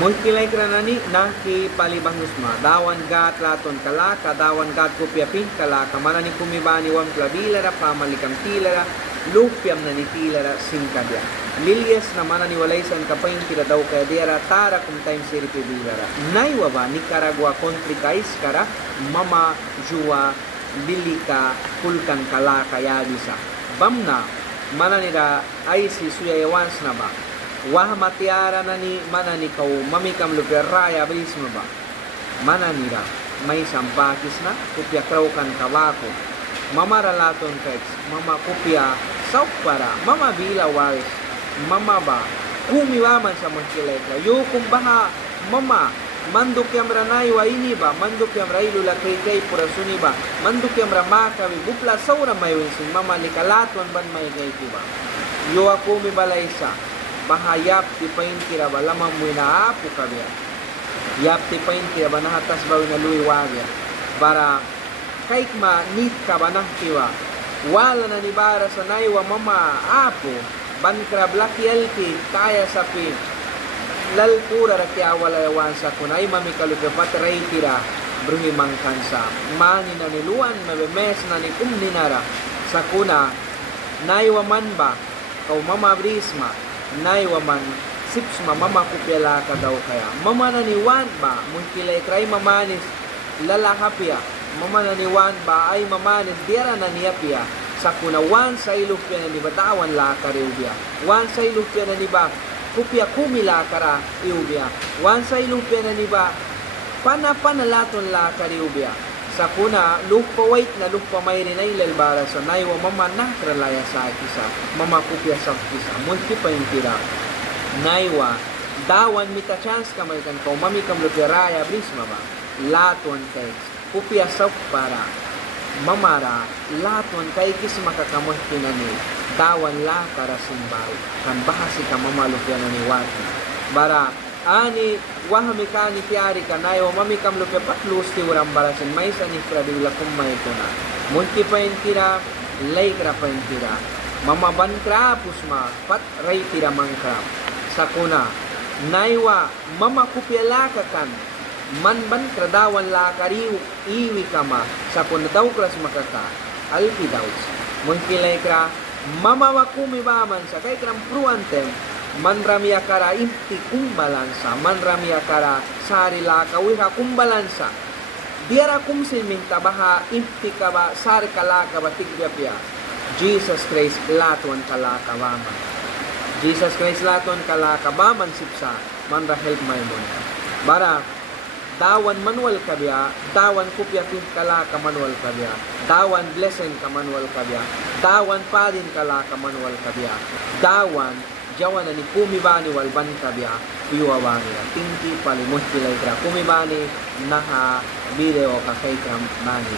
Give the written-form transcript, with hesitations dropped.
Muhkilay kranani naki palibangusma dawan gat laton kalaka dawan gat kopyapin kalaka manani kumibani wam klabilara pamalikam tilara lupiam nani tilara singkadya lilyas na manani walaysan kapain kira daw kaya diara tara kum time siri pibilara naiwa ba Nicaragua country kais kara mama juwa lilika kulkan kalaka yabisa bamna mananira ay si suyayawans na ba wah matiara nani manani kau mamikam luperraya brisma ba mananira may sampakis na kupya kraukan kawako mamara laton keks mama kupya saupara mama bila waris mama ba kumiwaman sa magkileka yukum baha mama manduk yam ranay wa ini ba manduk yam railu la kay pura suni ba manduk yam ramakawi bupla saura may winsin mama likalaton ban may kay ba yo ako mi balaysa bahayap ti pain kira ba lamang mo na apo kabya yap ti pain kira ba nahatas ba na luwi wagya para kaik ma nit ka ba nah kiwa wala na ni bara sa naiwa mama apo ban krab laki elki kaya sapi lal pura rakya wala yawan sa kunay mami kalupe patray tira bruhi mangkansa mani na niluan mabemes na ni kumninara sa kuna naiwa man ba kau mama brisma naiwa man sipsma mama kupela ka daw kaya mama naniwan ba munkilay kray mamanis lalakapya mama naniwan ba ay mamanis diara naniyapya sa kuna wan sa ilupya na niba tawan la kariubya wan sa ilupya na niba kupya kumila kara iubya wan sa ilupya na niba panalaton la kariubya sa kuna lupa wait na lupa may rinay lalbara sa naiwa mama nakralaya sa kisa mama kupya sa kisa multi pa yung tira naiwa dawan mita chance kamay kan ko mami kam luperaya brisma ba laton kay kupya sa para mamara laton kay kis makakamoy kinani dawan la kara simbaw kan bahasi ka mama lupya na ni wati bara ani wahami ka ni tiari ka nayo mami kam lupe patlus ti urang barasin may sa ni pradula kumay ko na multi pa yung tira lay kra pa yung tira mama ban kra pusma pat ray tira mangkra sa kuna naiwa mama kupyala ka kan man ban kradawan la kariw iwi kama sa kuna daw kras makaka alpi daw multi lay kra mama wakumi baman sa kay kram pruantem man ramya kara imti kumbalansa man ramya kara sari la kawiha kumbalansa diara kumsiminta baha imti kaba sari kalaka batigyapya Jesus Christ laton kalaka baman Jesus Christ laton kalaka baman sipsa man ra help maymon bara dawan manual kabya dawan kupya pin kalaka manual kabya dawan blessing ka manual kabya dawan padin kalaka manual kabya dawan jawan ni kumibani walban kabya iwawani na tingki pali muhkilay kra kumibani naha video kakay kram mani